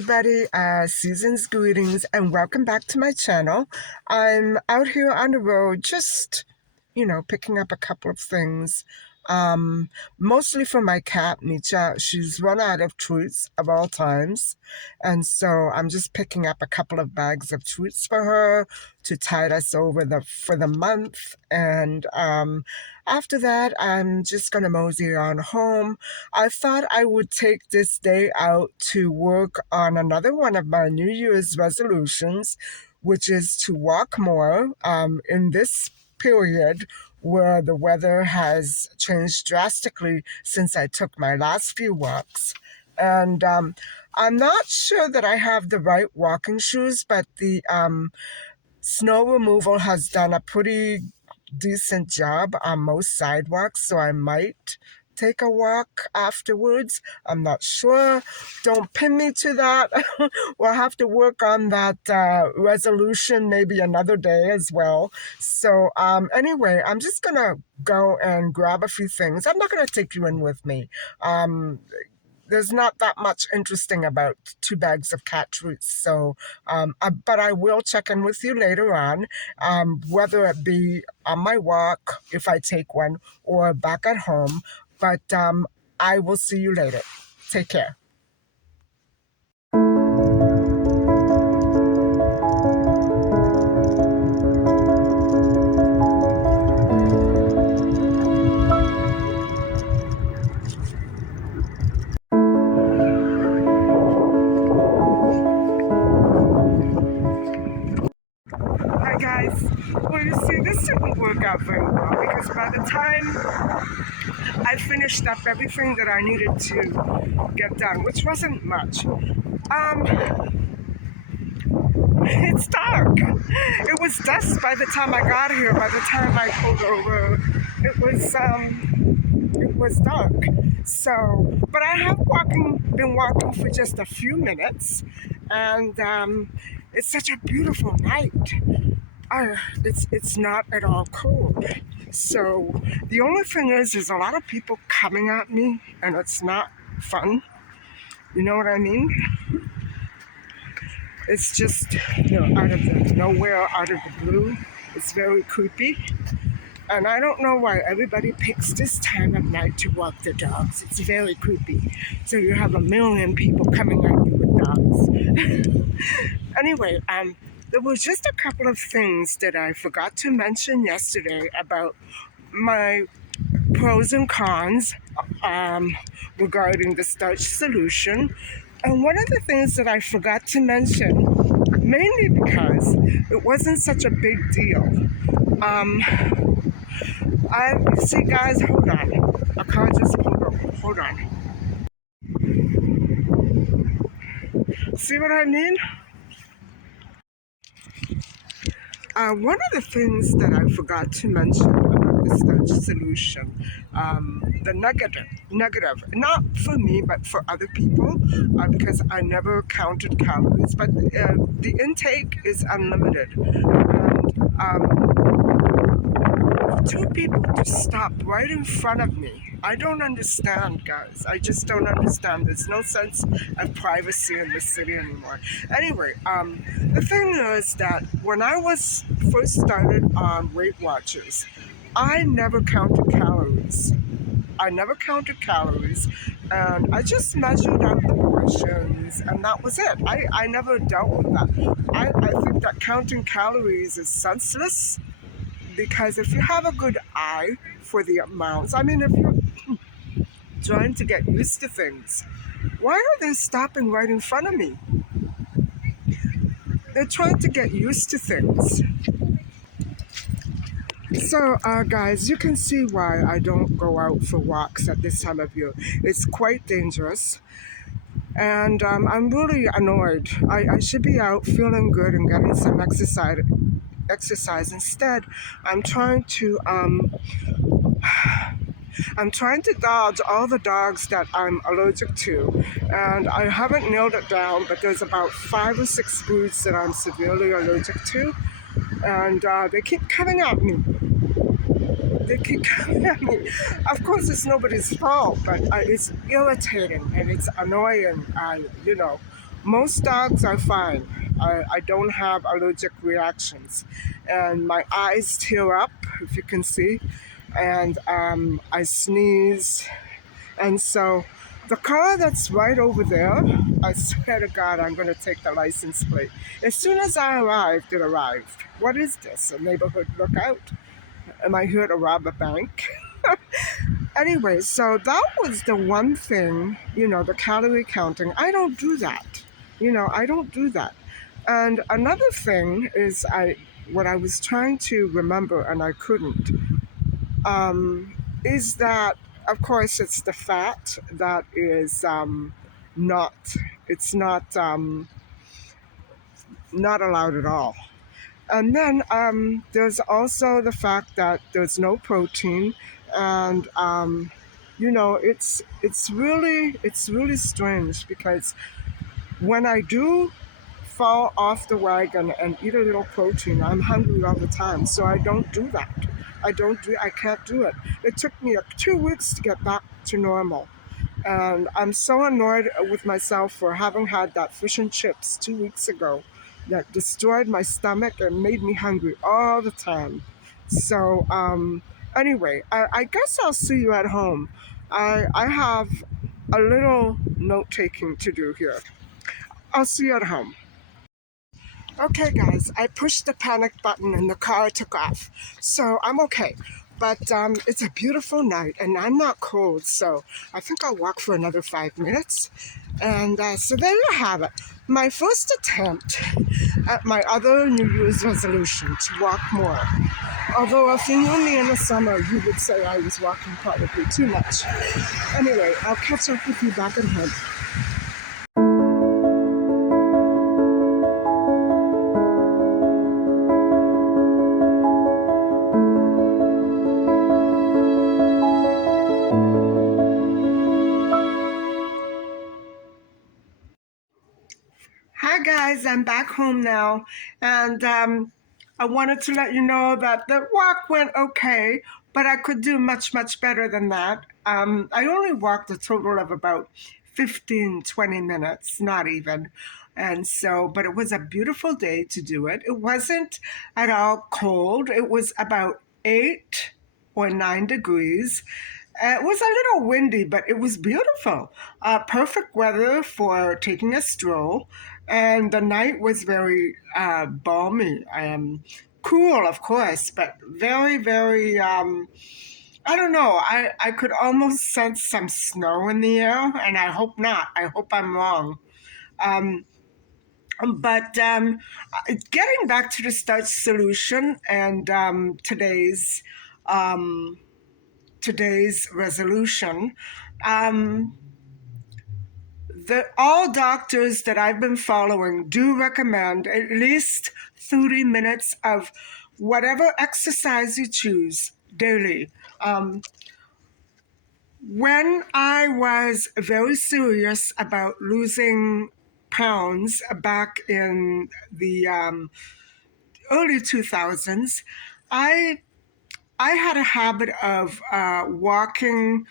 everybody, season's greetings and welcome back to my channel. I'm out here on the road just, picking up a couple of things. Mostly for my cat, Micha. She's run out of treats of all times. And so I'm just picking up a couple of bags of treats for her to tide us over for the month. And after that, I'm just going to mosey on home. I thought I would take this day out to work on another one of my New Year's resolutions, which is to walk more in this period where the weather has changed drastically since I took my last few walks. And I'm not sure that I have the right walking shoes, but the snow removal has done a pretty decent job on most sidewalks, so I might take a walk afterwards. I'm not sure. Don't pin me to that. We'll have to work on that resolution maybe another day as well. So anyway, I'm just gonna go and grab a few things. I'm not gonna take you in with me. There's not that much interesting about 2 bags of cat treats. So, but I will check in with you later on, whether it be on my walk, if I take one, or back at home. But I will see you later. Take care. Hi guys. Well, you see, this didn't work out very well because by the time I finished up everything that I needed to get done, which wasn't much, it's dark. It was dusk by the time I got here. By the time I pulled over, it was dark. So, but I have been walking for just a few minutes, and it's such a beautiful night. It's not at all cold. So the only thing is, there's a lot of people coming at me, and it's not fun. You know what I mean? It's just, out of the nowhere, out of the blue. It's very creepy. And I don't know why everybody picks this time of night to walk their dogs. It's very creepy. So you have a million people coming at you with dogs. Anyway, there was just a couple of things that I forgot to mention yesterday about my pros and cons regarding the starch solution. And one of the things that I forgot to mention, mainly because it wasn't such a big deal. See guys, hold on. A car just pulled over. Hold on. See what I mean? One of the things that I forgot to mention about the starch solution, the negative, not for me, but for other people, because I never counted calories, but the intake is unlimited. And 2 people just stopped right in front of me. I don't understand, guys. I just don't understand. There's no sense of privacy in this city anymore. Anyway, the thing is that when I was first started on Weight Watchers, I never counted calories. And I just measured out the portions, and that was it. I never dealt with that. I think that counting calories is senseless, because if you have a good eye for the amounts, I mean, if you're trying to get used to things, why are they stopping right in front of me? They're trying to get used to things. So, guys, you can see why I don't go out for walks at this time of year. It's quite dangerous. And I'm really annoyed. I should be out feeling good and getting some exercise. Instead, I'm trying to dodge all the dogs that I'm allergic to, and I haven't nailed it down, but there's about 5 or 6 foods that I'm severely allergic to, and they keep coming at me. Of course, it's nobody's fault, but it's irritating and it's annoying, Most dogs are fine. I don't have allergic reactions. And my eyes tear up, if you can see, and I sneeze. And so the car that's right over there, I swear to God, I'm going to take the license plate. As soon as I arrived, it arrived. What is this? A neighborhood lookout? Am I here to rob a bank? Anyway, so that was the one thing, the calorie counting. I don't do that. I don't do that. And another thing is what I was trying to remember and I couldn't, is that of course it's the fat that is not it's not allowed at all. And then there's also the fact that there's no protein, and it's really strange because when I do fall off the wagon and eat a little protein, I'm hungry all the time. So I don't do that. I can't do it. It took me 2 weeks to get back to normal. And I'm so annoyed with myself for having had that fish and chips 2 weeks ago that destroyed my stomach and made me hungry all the time. So, anyway, I guess I'll see you at home. I have a little note taking to do here. I'll see you at home. Okay, guys, I pushed the panic button and the car took off. So I'm okay. But it's a beautiful night and I'm not cold, so I think I'll walk for another 5 minutes. And so there you have it. My first attempt at my other New Year's resolution to walk more. Although if you knew me in the summer, you would say I was walking probably too much. Anyway, I'll catch up with you back at home. Hi guys, I'm back home now, and I wanted to let you know that the walk went okay, but I could do much, much better than that. I only walked a total of about 15, 20 minutes, not even. And so, but it was a beautiful day to do it. It wasn't at all cold. It was about 8 or 9 degrees. It was a little windy, but it was beautiful. Perfect weather for taking a stroll. And the night was very balmy. Cool, of course, but very, very, I don't know. I could almost sense some snow in the air, and I hope not. I hope I'm wrong. Um, but getting back to the starch solution and um, today's resolution. Um, all doctors that I've been following do recommend at least 30 minutes of whatever exercise you choose daily. When I was very serious about losing pounds back in the early 2000s, I I had a habit of walking.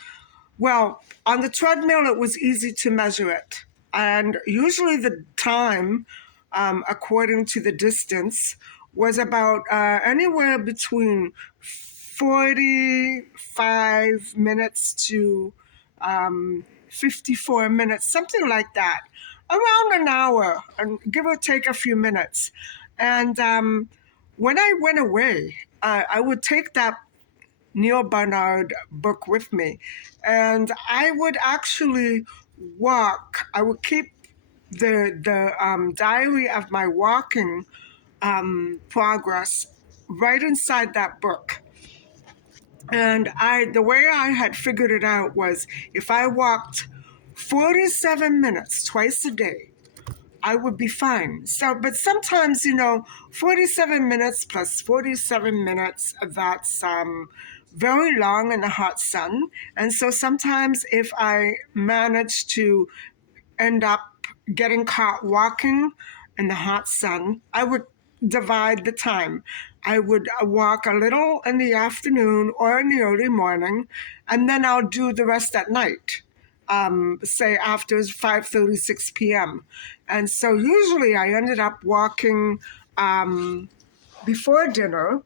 Well, on the treadmill, it was easy to measure it. And usually the time, according to the distance, was about anywhere between 45 minutes to 54 minutes, something like that. Around an hour, and give or take a few minutes. And when I went away, I would take that Neil Barnard book with me. And I would actually walk. I would keep the diary of my walking progress right inside that book. And the way I had figured it out was if I walked 47 minutes twice a day, I would be fine. So, but sometimes, 47 minutes plus 47 minutes, that's very long in the hot sun. And so sometimes if I manage to end up getting caught walking in the hot sun, I would divide the time. I would walk a little in the afternoon or in the early morning, and then I'll do the rest at night. say after 5:36 p.m. And so usually I ended up walking before dinner,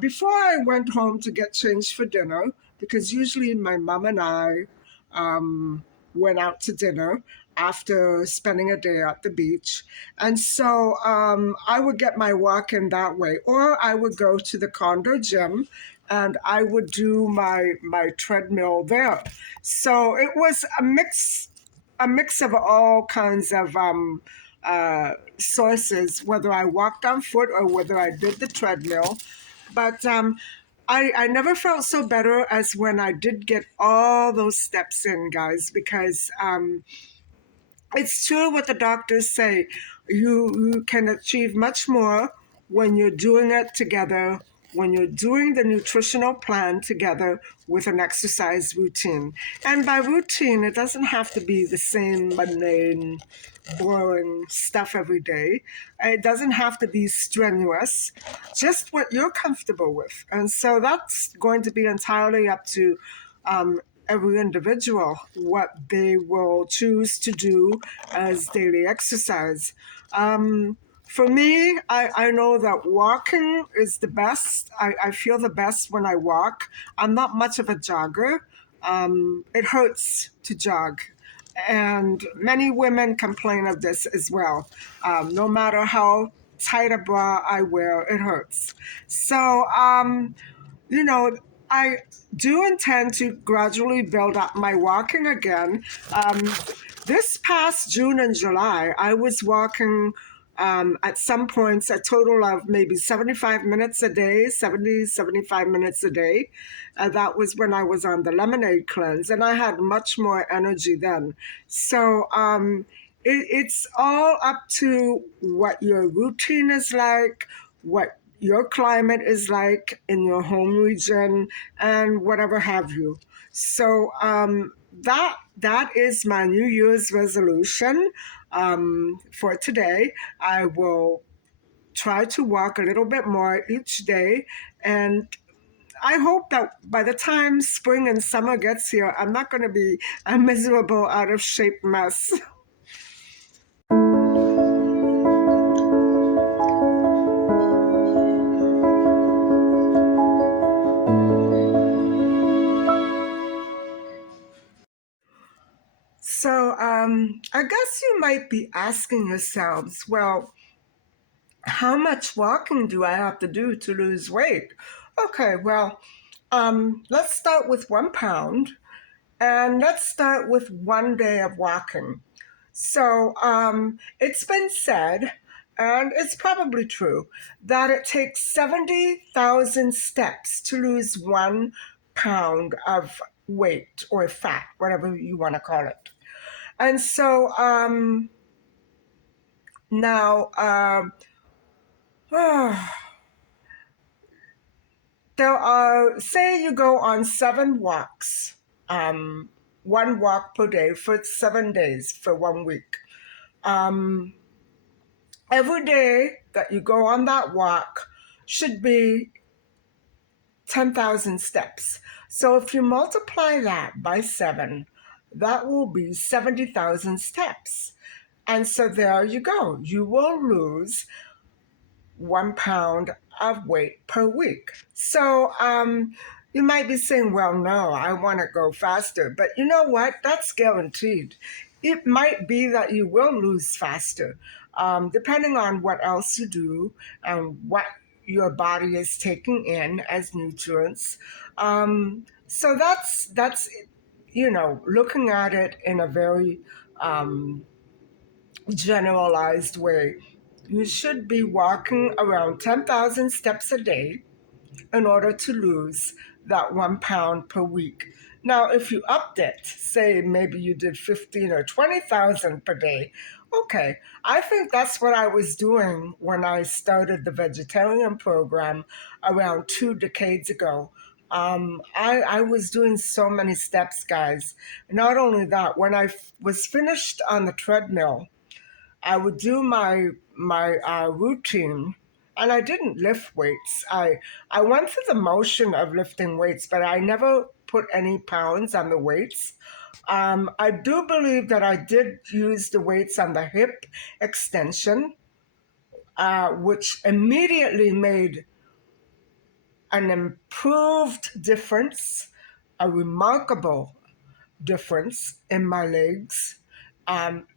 before I went home to get changed for dinner, because usually my mom and I went out to dinner after spending a day at the beach. And so I would get my walk in that way, or I would go to the condo gym and I would do my treadmill there. So it was a mix of all kinds of sources, whether I walked on foot or whether I did the treadmill. But I never felt so better as when I did get all those steps in, guys, because it's true what the doctors say. You can achieve much more when you're doing it together, when you're doing the nutritional plan together with an exercise routine. And by routine, it doesn't have to be the same mundane, boring stuff every day. It doesn't have to be strenuous, just what you're comfortable with. And so that's going to be entirely up to um, every individual what they will choose to do as daily exercise. For me, I know that walking is the best. I feel the best when I walk. I'm not much of a jogger. It hurts to jog. And many women complain of this as well. No matter how tight a bra I wear, it hurts. So, you know, I do intend to gradually build up my walking again. This past June and July, I was walking at some points a total of maybe 75 minutes a day, 75 minutes a day. That was when I was on the lemonade cleanse, and I had much more energy then. So it's all up to what your routine is like, what your climate is like in your home region, and whatever have you. So that is my New Year's resolution for today. I will try to walk a little bit more each day, and I hope that by the time spring and summer gets here, I'm not going to be a miserable, out of shape mess. So I guess you might be asking yourselves, well, how much walking do I have to do to lose weight? Okay, well, let's start with 1 pound, and let's start with 1 day of walking. So it's been said, and it's probably true, that it takes 70,000 steps to lose 1 pound of weight or fat, whatever you want to call it. And so now, there are, say you go on 7 walks, um, 1 walk per day for 7 days for 1 week. Um, every day that you go on that walk should be 10,000 steps. So if you multiply that by 7, that will be 70,000 steps. And so there you go. You will lose 1 pound of weight per week. So you might be saying, well, no, I want to go faster. But you know what? That's guaranteed. It might be that you will lose faster, depending on what else you do and what your body is taking in as nutrients. So that's looking at it in a very generalized way. You should be walking around 10,000 steps a day in order to lose that 1 pound per week. Now, if you upped it, say maybe you did 15 or 20,000 per day, okay, I think that's what I was doing when I started the vegetarian program around 2 decades ago. I was doing so many steps, guys. Not only that, when I was finished on the treadmill, I would do my routine, and I didn't lift weights. I went through the motion of lifting weights, but I never put any pounds on the weights. I do believe that I did use the weights on the hip extension, which immediately made an improved difference, a remarkable difference in my legs,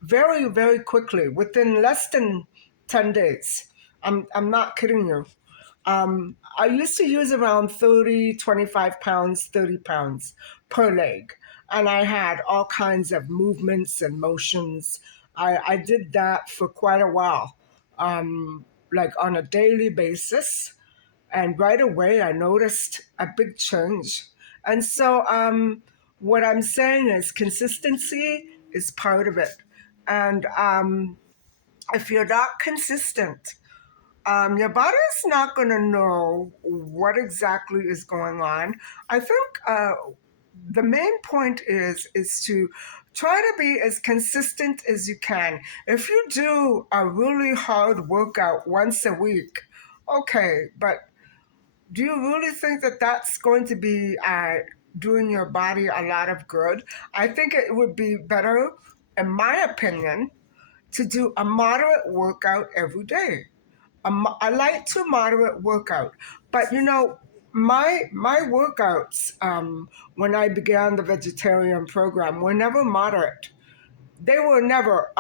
very, very quickly, within less than 10 days. I'm not kidding you. I used to use around 30, 25 pounds, 30 pounds per leg. And I had all kinds of movements and motions. I did that for quite a while, like on a daily basis. And right away, I noticed a big change. And so, what I'm saying is consistency is part of it. And if you're not consistent, your body is not going to know what exactly is going on. I think the main point is to try to be as consistent as you can. If you do a really hard workout once a week, okay, but do you really think that that's going to be doing your body a lot of good? I think it would be better, in my opinion, to do a moderate workout every day. A light to moderate workout. But my workouts when I began the vegetarian program were never moderate. They were never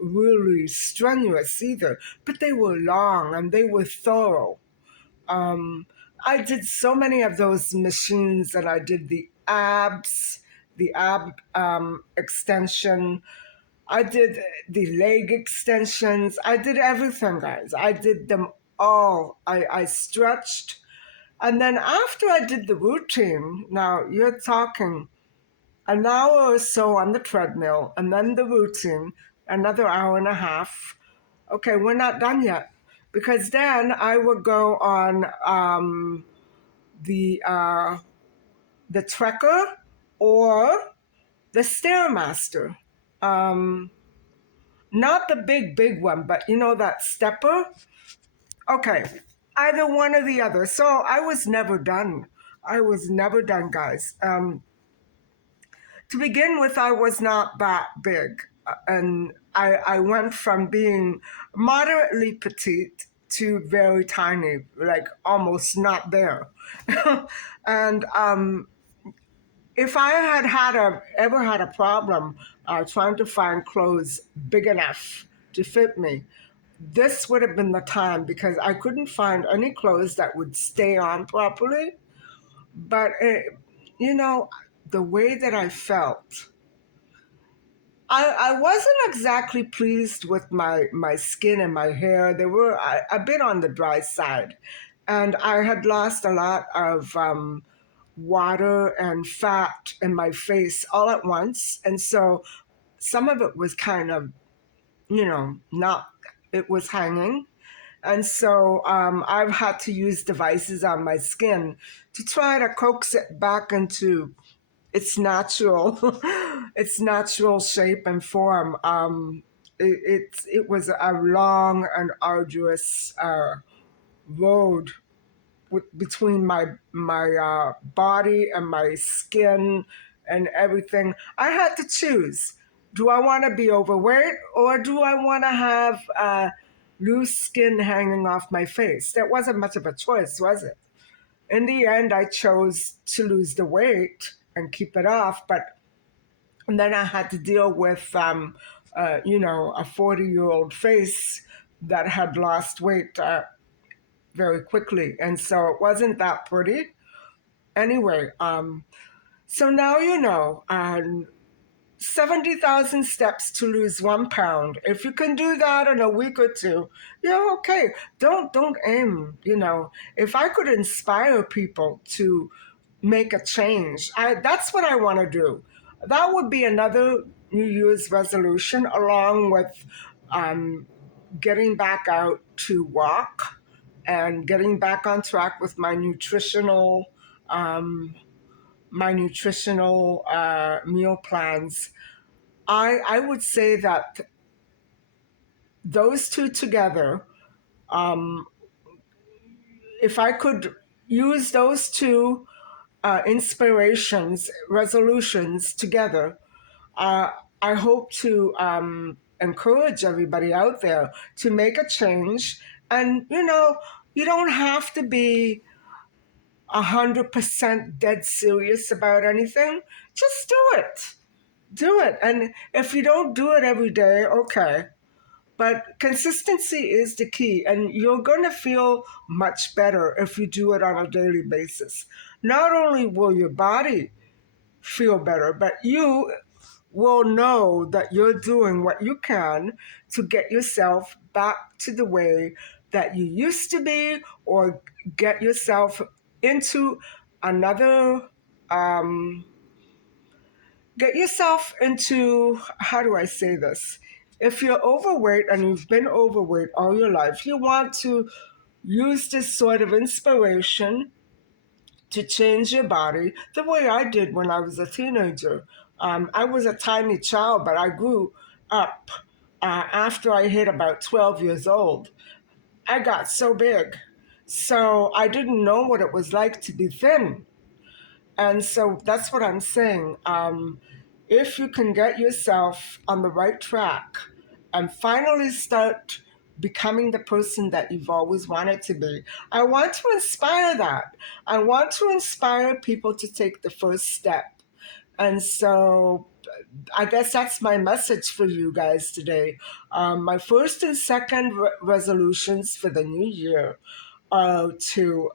really strenuous either, but they were long and they were thorough. Um, I did so many of those machines, and I did the ab extension. I did the leg extensions. I did everything, guys. I did them all. I stretched. And then after I did the routine, now you're talking an hour or so on the treadmill, and then the routine, another hour and a half. Okay, we're not done yet. Because then I would go on the uh, the Trekker or the Stairmaster. Um, Not the big, big one, but that stepper? Okay, either one or the other. So I was never done. I was never done, guys. To begin with, I was not that big. And I went from being moderately petite to very tiny, like almost not there. And if I ever had a problem trying to find clothes big enough to fit me, this would have been the time, because I couldn't find any clothes that would stay on properly. But you know, the way that I felt, I wasn't exactly pleased with my skin and my hair. They were a bit on the dry side, and I had lost a lot of water and fat in my face all at once. And so some of it was kind of, not, it was hanging. And so I've had to use devices on my skin to try to coax it back into its natural, its natural shape and form. It was a long and arduous road between my body and my skin and everything. I had to choose. Do I want to be overweight, or do I want to have loose skin hanging off my face? That wasn't much of a choice, was it? In the end, I chose to lose the weight and keep it off, but then I had to deal with, a 40-year-old face that had lost weight very quickly. And so it wasn't that pretty. Anyway, so now 70,000 steps to lose 1 pound. If you can do that in a week or two, you're okay. Don't aim, If I could inspire people to make a change, that's what I want to do. That would be another New Year's resolution, along with getting back out to walk and getting back on track with um, my nutritional meal plans. I would say that those two together, if I could use those two inspirations, resolutions together. Uh, I hope to encourage everybody out there to make a change. And, you don't have to be 100% dead serious about anything. Just do it. Do it. And if you don't do it every day, okay. But consistency is the key, and you're going to feel much better if you do it on a daily basis. Not only will your body feel better, but you will know that you're doing what you can to get yourself back to the way that you used to be, or get yourself into another um, get yourself into, how do I say this? If you're overweight and you've been overweight all your life, you want to use this sort of inspiration to change your body the way I did when I was a teenager. I was a tiny child, but I grew up after I hit about 12 years old. I got so big. So I didn't know what it was like to be thin. And so that's what I'm saying. If you can get yourself on the right track and finally start becoming the person that you've always wanted to be, I want to inspire that. I want to inspire people to take the first step. And so I guess that's my message for you guys today. My first and second resolutions for the new year to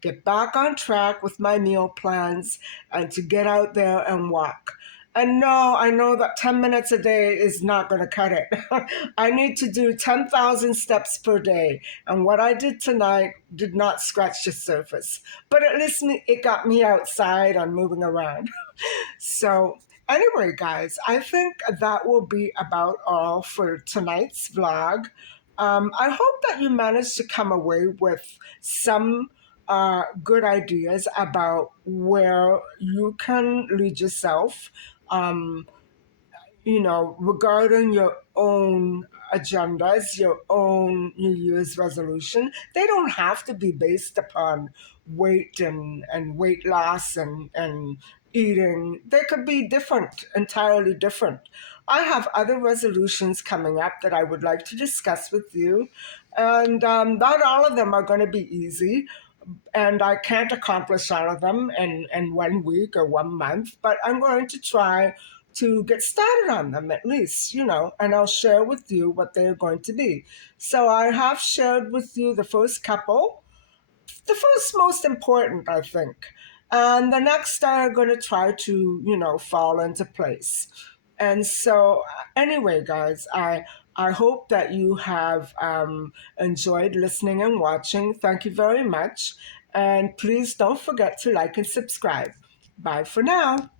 get back on track with my meal plans and to get out there and walk. And no, I know that 10 minutes a day is not going to cut it. I need to do 10,000 steps per day. And what I did tonight did not scratch the surface. But at least it got me outside and moving around. So, anyway, guys, I think that will be about all for tonight's vlog. I hope that you managed to come away with some good ideas about where you can lead yourself. Um, regarding your own agendas, your own New Year's resolution, they don't have to be based upon weight and weight loss and eating. They could be different, entirely different. I have other resolutions coming up that I would like to discuss with you. And not all of them are going to be easy, and I can't accomplish all of them in 1 week or 1 month, but I'm going to try to get started on them at least, and I'll share with you what they're going to be. So I have shared with you the first couple, the first most important, I think. And the next are going to try to, fall into place. And so, anyway, guys, I hope that you have enjoyed listening and watching. Thank you very much. And please don't forget to like and subscribe. Bye for now.